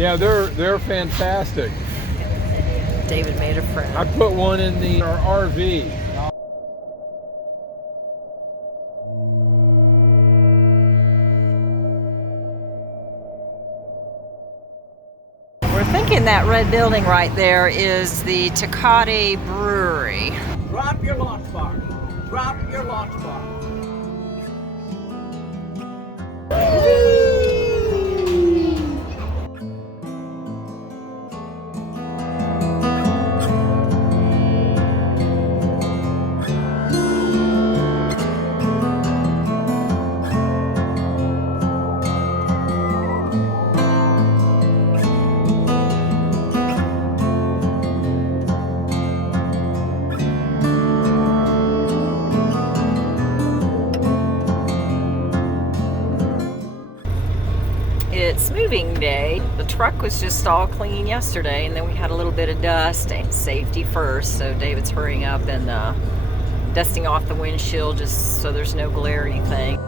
Yeah, they're fantastic. David made a friend. I put one in our RV. We're thinking that red building right there is the Tecate Brewery. Drop your launch bar. Drop your launch bar. It's moving day. The truck was just all clean yesterday, and then we had a little bit of dust. And safety first, so David's hurrying up and dusting off the windshield just so there's no glare or anything.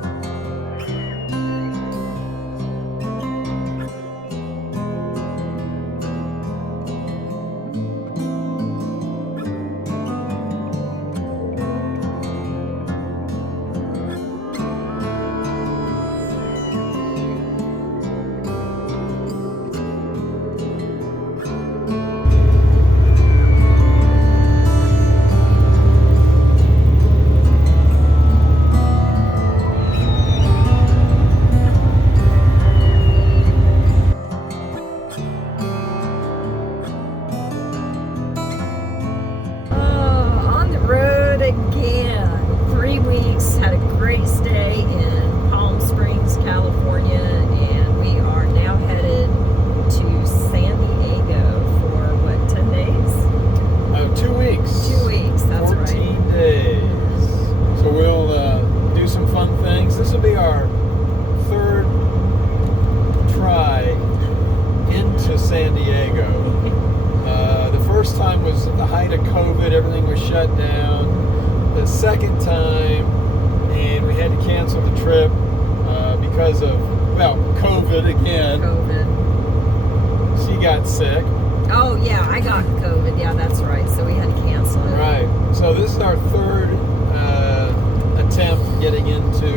Again, 3 weeks, had a great stay in Palm Springs, California, and we are now headed to San Diego for what, 10 days? 2 weeks. 2 weeks, that's 14 right. days. So we'll do some fun things. This will be our third try into San Diego. The first time was at the height of COVID, everything was shut down. The second time, and we had to cancel the trip because of, well, COVID again. COVID. She got sick. Oh, yeah, I got COVID. Yeah, that's right. So we had to cancel it. Right. So this is our third attempt getting into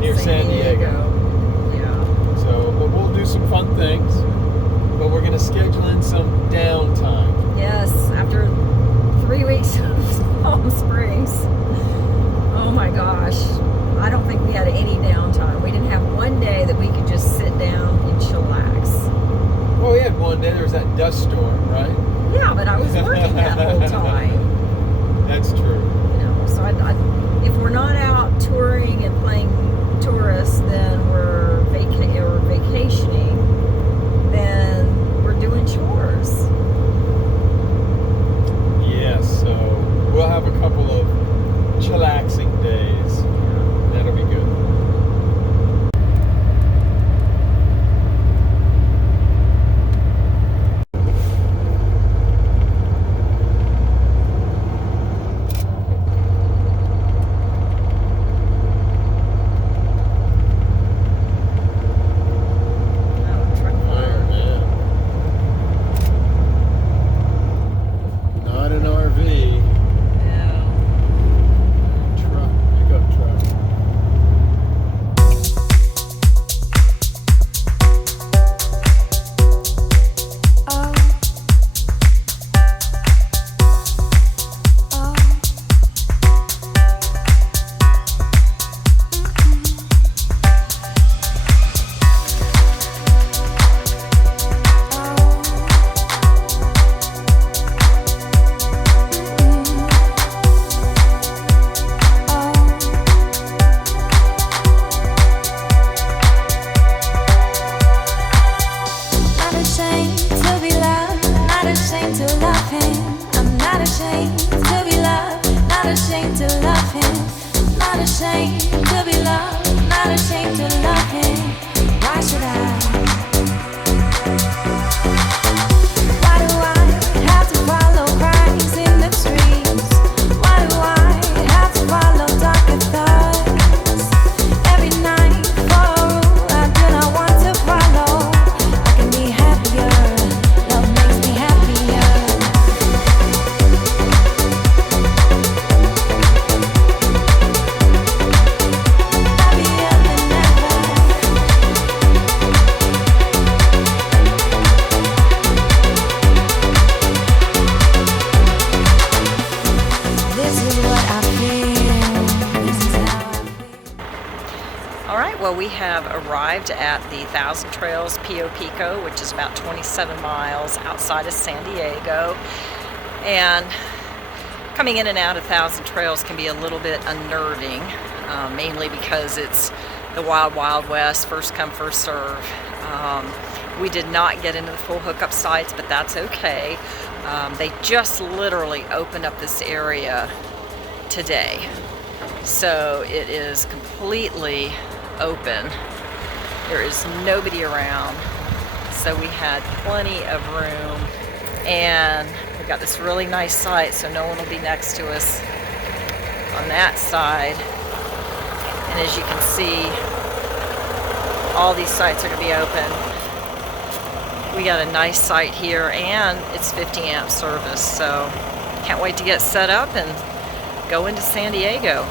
near San Diego. Yeah. So we'll do some fun things, but we're going to schedule in some downtime. Yes, after 3 weeks of Palm Springs. Oh my gosh. I don't think we had any downtime. We didn't have one day that we could just sit down and chillax. Well, we had one day, there was that dust storm, right? Yeah, but I was working that whole time. That's true. You know, so if we're not out touring and playing tourists, then we're vacationing, then we're doing chores. Yes, so we'll have a couple of chillaxing days. That'll be good. arrived at the Thousand Trails Pio Pico, which is about 27 miles outside of San Diego. And coming in and out of Thousand Trails can be a little bit unnerving, mainly because it's the wild, wild west, first come, first serve. We did not get into the full hookup sites, but that's okay. They just literally opened up this area today. So it is completely open. There is nobody around. So we had plenty of room, and we've got this really nice site, so no one will be next to us on that side. And as you can see, all these sites are going to be open. We got a nice site here, and it's 50 amp service, so can't wait to get set up and go into San Diego.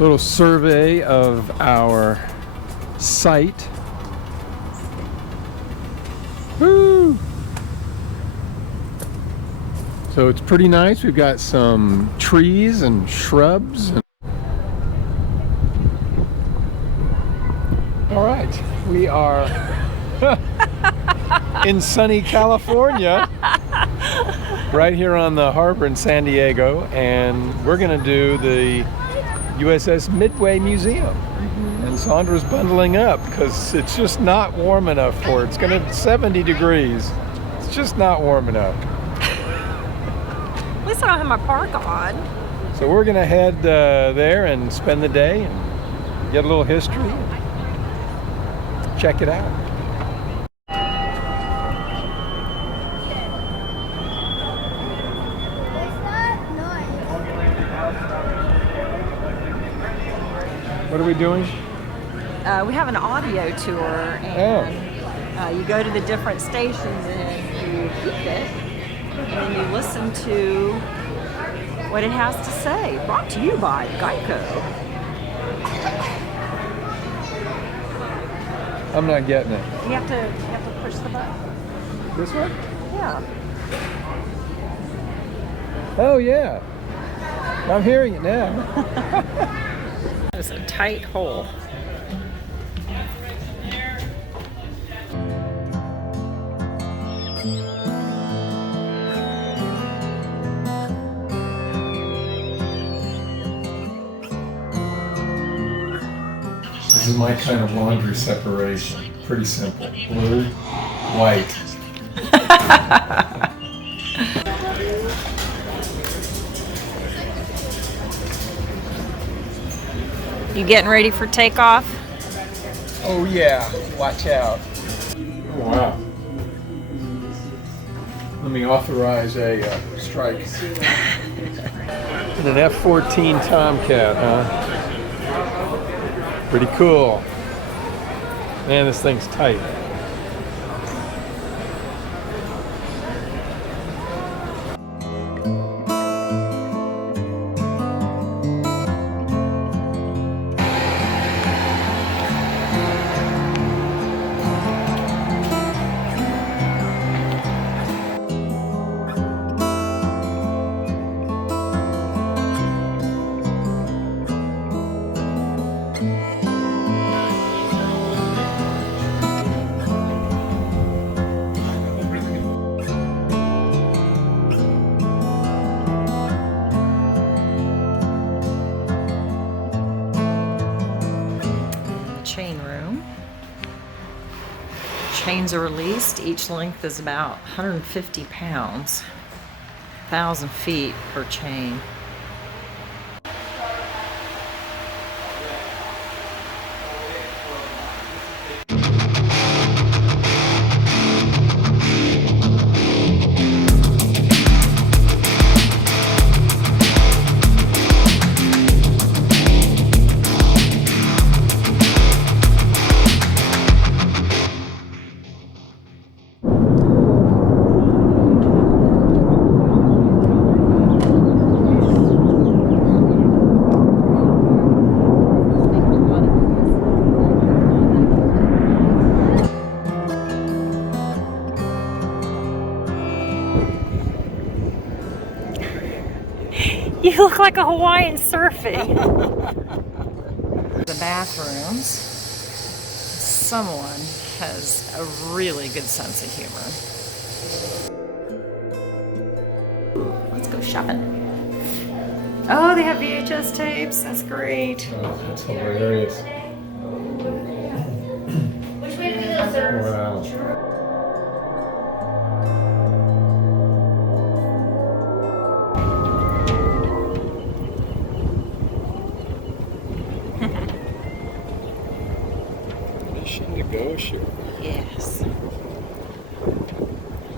Little survey of our site. Woo! So it's pretty nice. We've got some trees and shrubs. All right, we are in sunny California, right here on the harbor in San Diego, and we're gonna do the USS Midway Museum. And Sandra's bundling up because it's just not warm enough for her. It's gonna be 70 degrees. It's just not warm enough. At least I don't have my parka on. So we're gonna head there and spend the day and get a little history and check it out. What are we doing? We have an audio tour, and you go to the different stations and you keep it, and then you listen to what it has to say. Brought to you by Geico. I'm not getting it. You have to push the button. This one? Yeah. Oh yeah. I'm hearing it now. It's a tight hole. This is my kind of laundry separation. Pretty simple. Blue, white. You getting ready for takeoff? Oh yeah, watch out. Wow. Let me authorize a strike. An F-14 Tomcat, huh? Pretty cool. Man, this thing's tight. chains are released. Each length is about 150 pounds, 1,000 feet per chain. You look like a Hawaiian surfing. The bathrooms. Someone has a really good sense of humor. Let's go shopping. Oh, they have VHS tapes. That's great. Oh, that's hilarious. Which way do we go, sir? Wow. Mission to go, sure. Yes.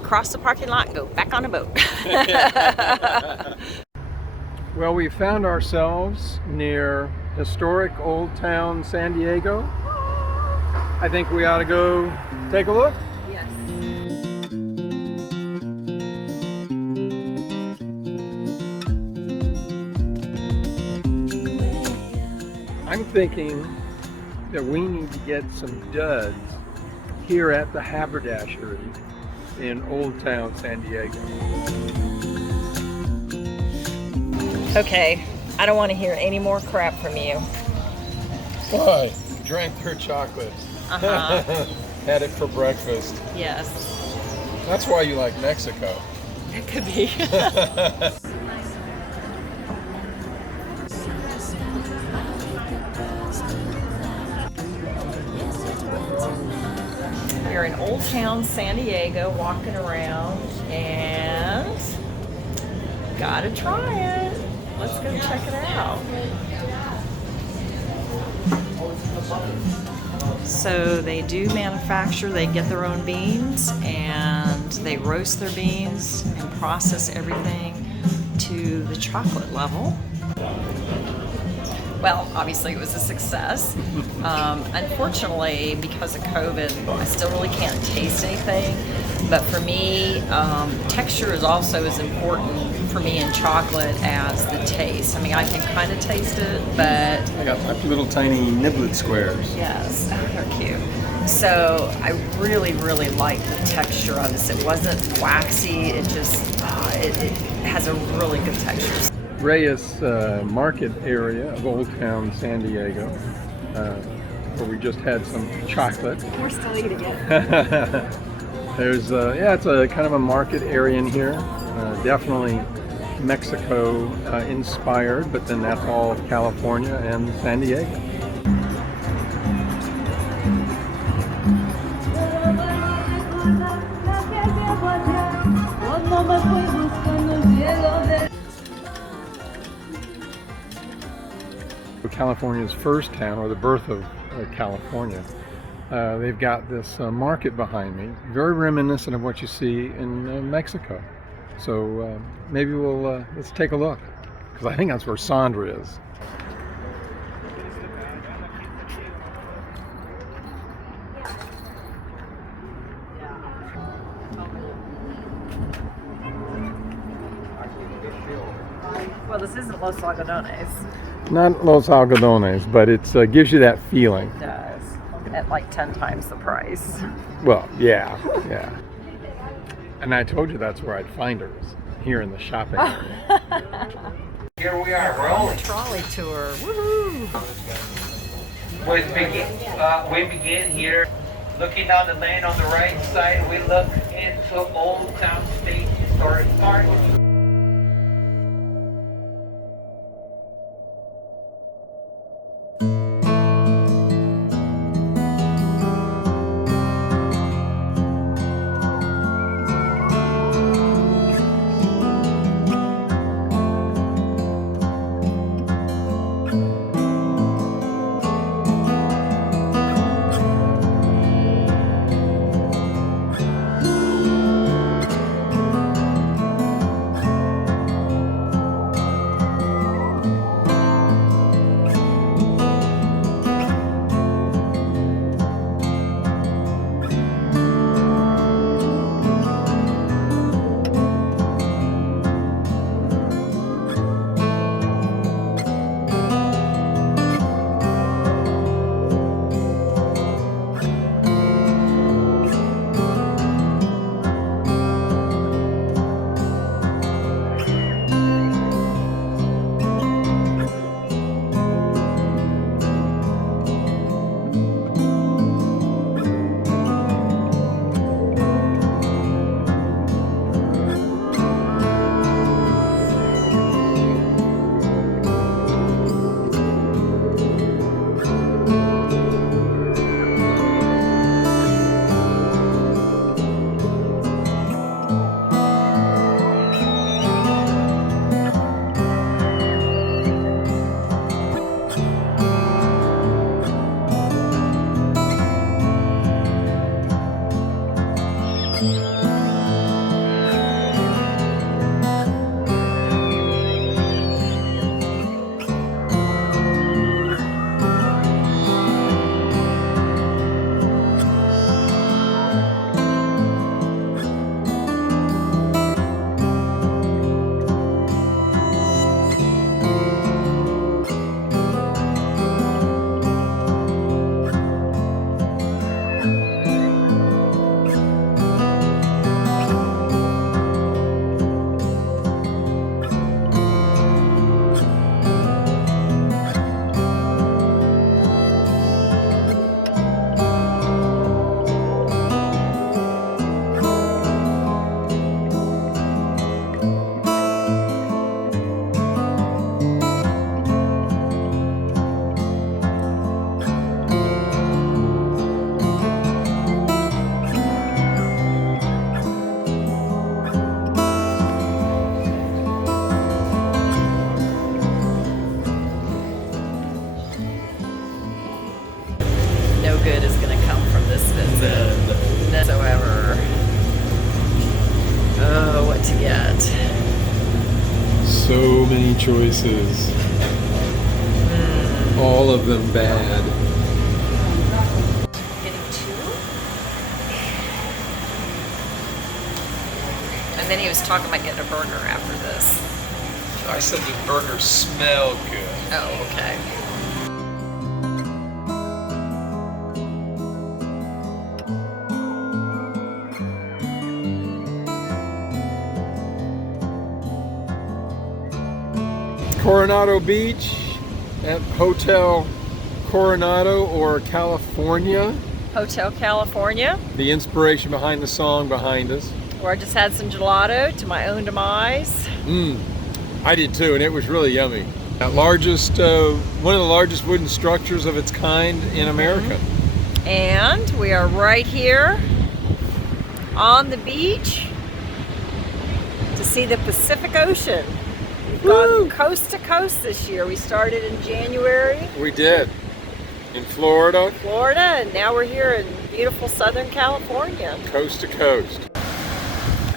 Cross the parking lot and go back on a boat. Well, we found ourselves near historic Old Town San Diego. I think we ought to go take a look. Yes. I'm thinking that we need to get some duds here at the Haberdashery in Old Town San Diego. Okay, I don't want to hear any more crap from you. Why? Drank their chocolate. Uh-huh. Had it for breakfast. Yes. That's why you like Mexico. It could be. We're in Old Town San Diego walking around and gotta try it. Let's go check it out. So they do manufacture, they get their own beans and they roast their beans and process everything to the chocolate level. Well, obviously it was a success. Unfortunately, because of COVID, I still really can't taste anything. But for me, texture is also as important for me in chocolate as the taste. I mean, I can kind of taste it, but I got like little tiny niblet squares. yes, they're cute. So I really, really like the texture of this. It wasn't waxy. It just, it has a really good texture. Reyes Market area of Old Town San Diego, where we just had some chocolate. We're still eating it. There's, yeah, it's a kind of a market area in here. Definitely Mexico inspired, but then that's all of California and San Diego. California's first town, or the birth of California. They've got this market behind me, very reminiscent of what you see in Mexico. So maybe we'll let's take a look, because I think that's where Sandra is. Well, this isn't Los Algodones. Not Los Algodones, but it gives you that feeling. It does. At like 10 times the price. Well, yeah, yeah. And I told you that's where I'd find her, is here in the shopping area. Here we are, We're on rolling. the trolley tour. Woohoo! We begin here. Looking down the lane on the right side, we look into Old Town State Historic Park. what to get. So many choices. All of them bad. Getting two? And then he was talking about getting a burger after this. I said the burgers smell good. Oh, okay. Coronado Beach at Hotel Coronado or California. Hotel California, The inspiration behind the song behind us. where I just had some gelato to my own demise. I did too, and it was really yummy. Largest, one of the largest wooden structures of its kind in America. And we are right here on the beach to see the Pacific Ocean. We've Woo! gone coast to coast this year. We started in January, We did. In Florida, Florida, and now we're here in beautiful Southern California. coast to coast.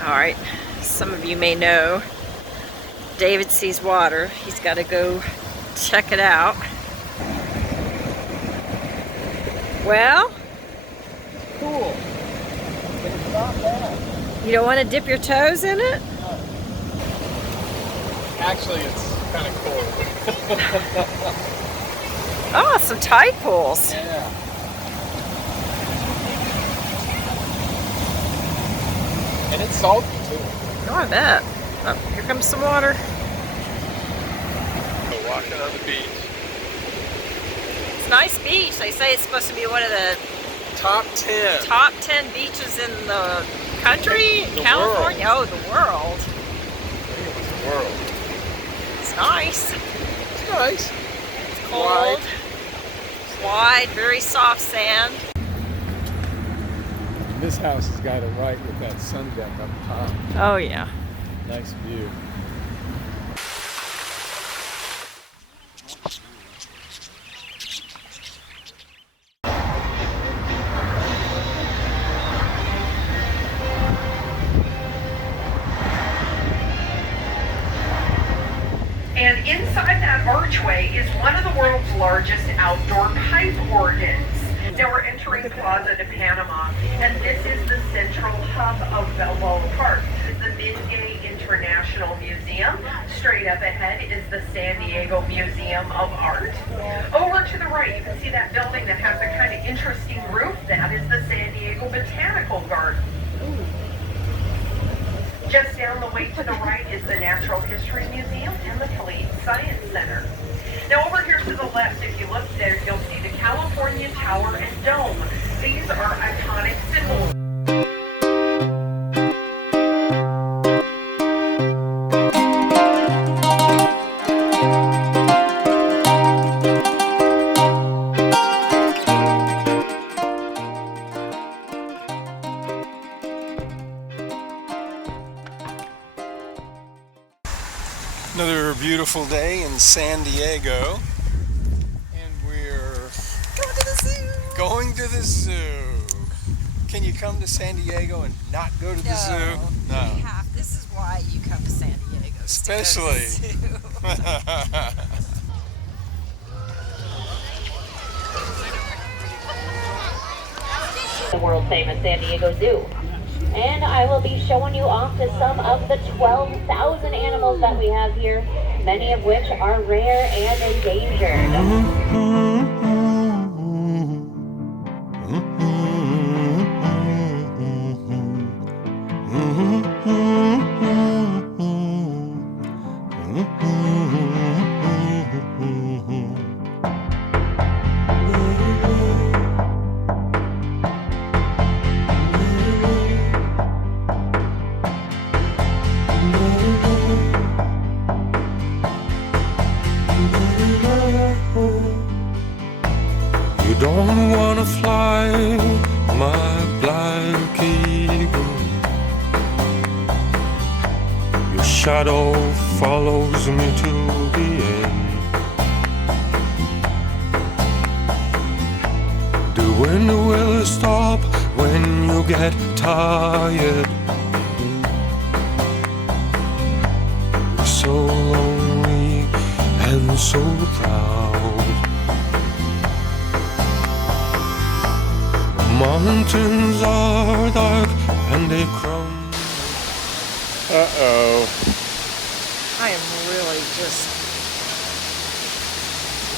All right, some of you may know David sees water. He's got to go check it out. Well, cool. But it's not bad. You don't want to dip your toes in it? Actually, it's kind of cold. Oh, some tide pools. Yeah. And it's salty too. Oh, I bet. Oh, here comes some water. So walking on the beach. It's a nice beach. They say it's supposed to be one of the Top 10. top 10 beaches in the country, The California. Oh, the world. I think it was the world. It's nice. It's nice. It's cold. Wide, very soft sand. This house has got it right with that sun deck up top. Oh, yeah. Nice view. And inside that archway is one of the world's largest outdoor pipe organs. Now we're entering Plaza de Panama, and this is the central hub of Balboa Park. It's the Mingay International Museum. Straight up ahead is the San Diego Museum of Art. Over to the right, you can see that building that has a kind of interesting roof. That is the San Diego Botanical Garden. Just down the way to the right is the Natural History Museum and the Calais Science Center. Now over here to the left, if you look there, you'll see the California Tower and Dome. These are iconic symbols. Another beautiful day in San Diego, and we're Going to the zoo. going to the zoo. Can you come to San Diego and not go to the zoo? No. This is why you come to San Diego. is to go to the Especially. zoo. The world famous San Diego Zoo. And I will be showing you off to some of the 12,000 animals that we have here, many of which are rare and endangered. You don't wanna fly, my black eagle. Your shadow follows me to the end. The wind will stop when you get tired. I'm so proud. Mountains are dark and they crumble. Uh-oh. I am really just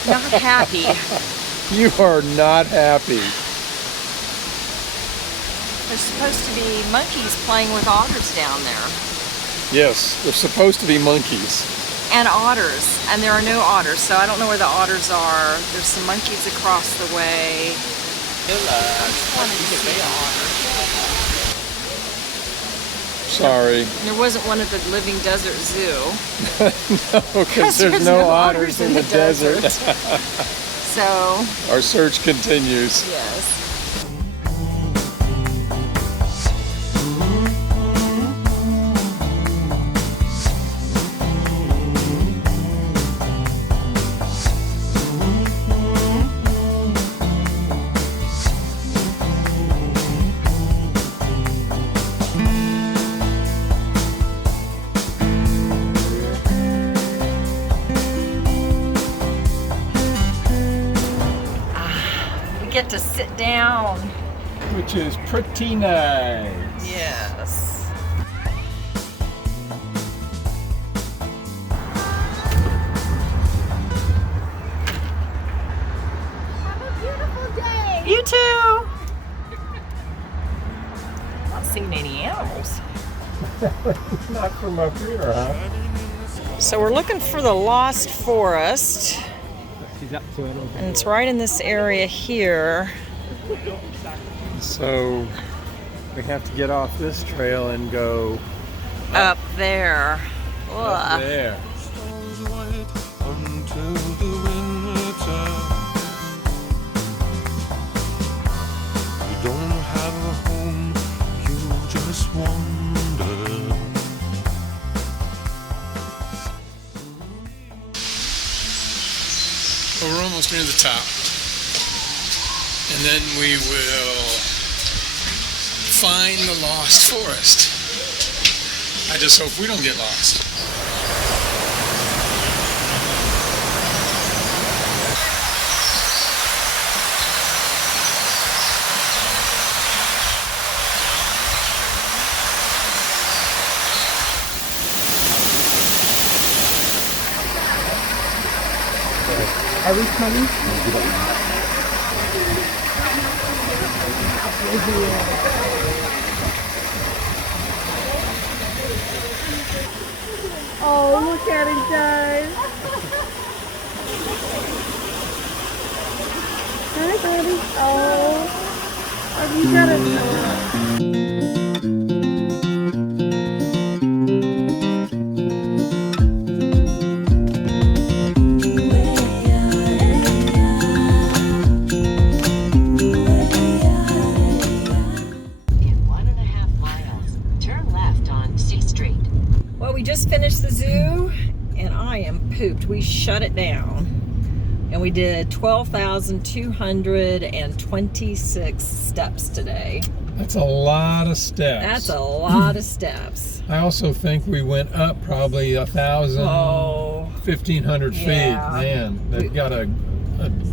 not happy. You are not happy. There's supposed to be monkeys playing with otters down there. Yes, there's supposed to be monkeys. And otters. And there are no otters, so I don't know where the otters are. There's some monkeys across the way. I just wanted to see an otter. Sorry. There wasn't one at the Living Desert Zoo. No, because there's no otters in the desert. So, Our search continues. yes. Get to sit down. Which is pretty nice. Yes. Have a beautiful day. You too. Not seeing any animals. Not from up here, huh? So we're looking for the Lost Forest. And it's right in this area here. So we have to get off this trail and go Up there. up Ugh. there. Stars light until the winter. You don't have a home, you just wander. Well, we're almost near the top. And then we will find the lost forest. I just hope we don't get lost. Are we coming? Oh, look at it, guys. Hi, buddy. Oh, have you got a... Well, we just finished the zoo and I am pooped. We shut it down. And we did 12,226 steps today. That's a lot of steps. That's a lot of steps. I also think we went up probably 1,000, Oh. 1,500 feet. Yeah. Man, they've got a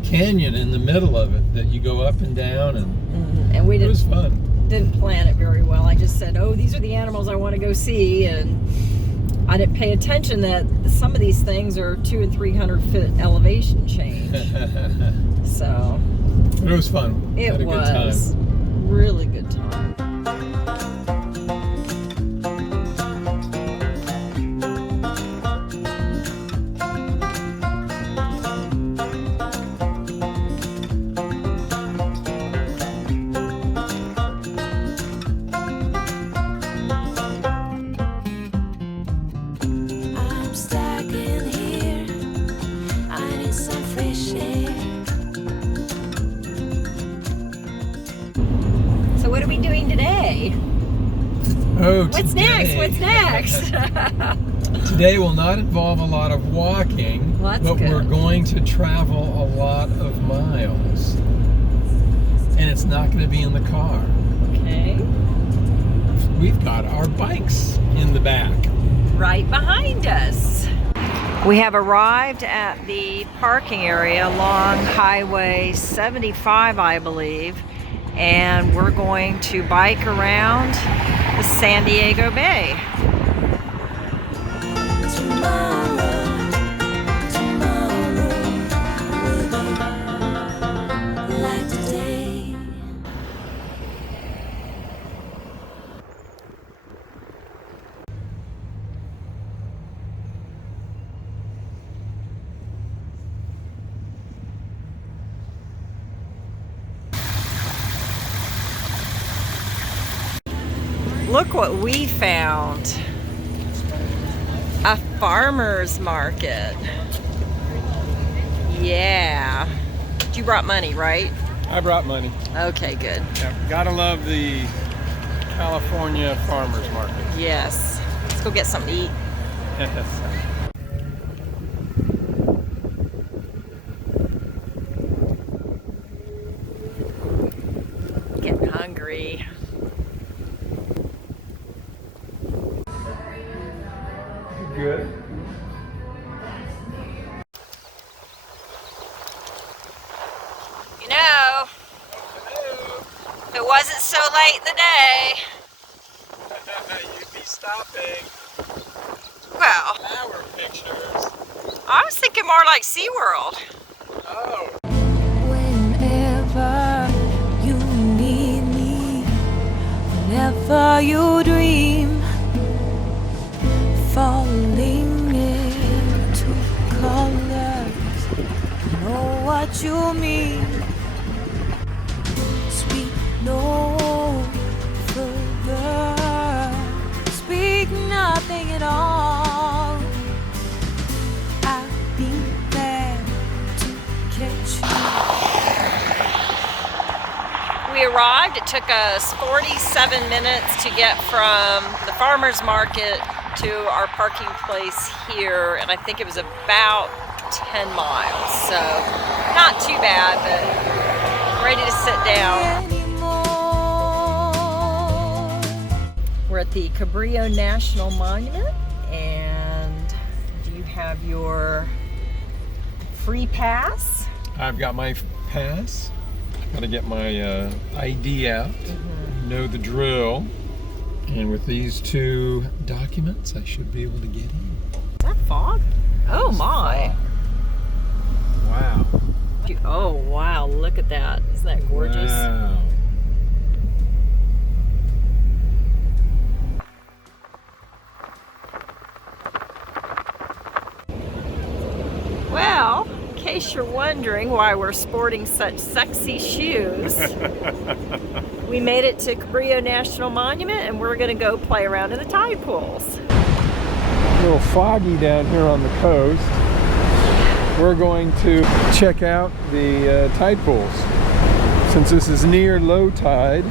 canyon in the middle of it that you go up and down, and And we it was didn't fun. plan it very well. I just said, oh, these are the animals I want to go see. And I didn't pay attention that some of these things are 200 and 300 foot elevation change. So But it was fun. it Had a good time. was really good time. I'm stuck in here. I need some fresh air. So what are we doing today? Oh, What's today- next? What's next? Today will not involve a lot of walking, Well, that's but good. we're going to travel a lot of miles. And it's not going to be in the car. Okay. We've got our bikes in the back. Right behind us. We have arrived at the parking area along Highway 75, I believe, and we're going to bike around the San Diego Bay. Like today. Look what we found. A farmer's market. Yeah. You brought money, right? I brought money. Okay, good. Yeah, gotta love the California farmers market. Yes. Let's go get something to eat. Getting hungry. Good. You know, if it wasn't so late in the day, You'd be stopping well, our pictures. I was thinking more like SeaWorld. Oh. Whenever you need me, whenever you dream, falling into colors, know what you mean. Speak no further, speak nothing at all. I'll be there to catch you. We arrived. It took us 47 minutes to get from the farmer's market to our parking place here, and I think it was about 10 miles. So not too bad, but I'm ready to sit down. We're at the Cabrillo National Monument, and you have your free pass. I've got my pass. Gotta get my ID out. Know the drill. And with these two documents, I should be able to get in. Is that fog? Oh my. Wow. Oh wow, look at that. Isn't that gorgeous? Wow. Well, in case you're wondering why we're sporting such sexy shoes, we made it to Cabrillo National Monument, and we're gonna go play around in the tide pools. A little foggy down here on the coast. We're going to check out the tide pools. Since this is near low tide,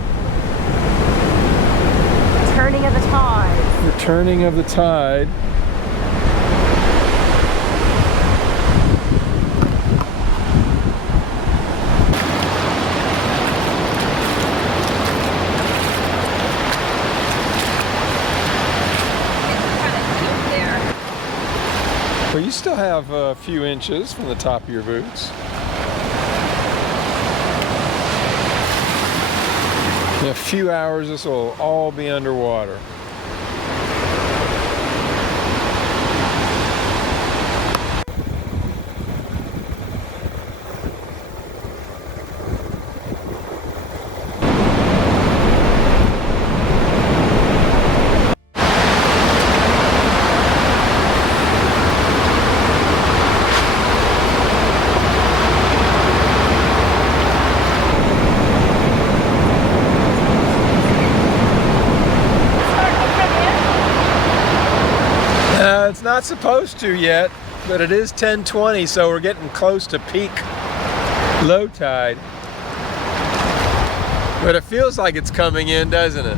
Turning of the tide. the turning of the tide. Well, you still have a few inches from the top of your boots. In a few hours, this will all be underwater. It's not supposed to yet, but it is 10:20, so we're getting close to peak low tide. But it feels like it's coming in, doesn't it?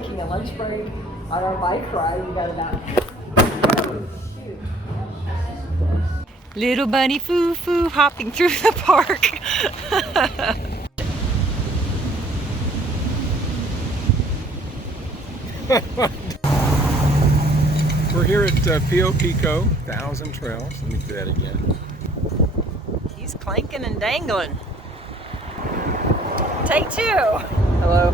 taking a lunch break on our bike ride. We got about little bunny foo-foo hopping through the park. We're here at Pio Pico, 1,000 Trails. Let me do that again. He's clanking and dangling. Take two. Hello,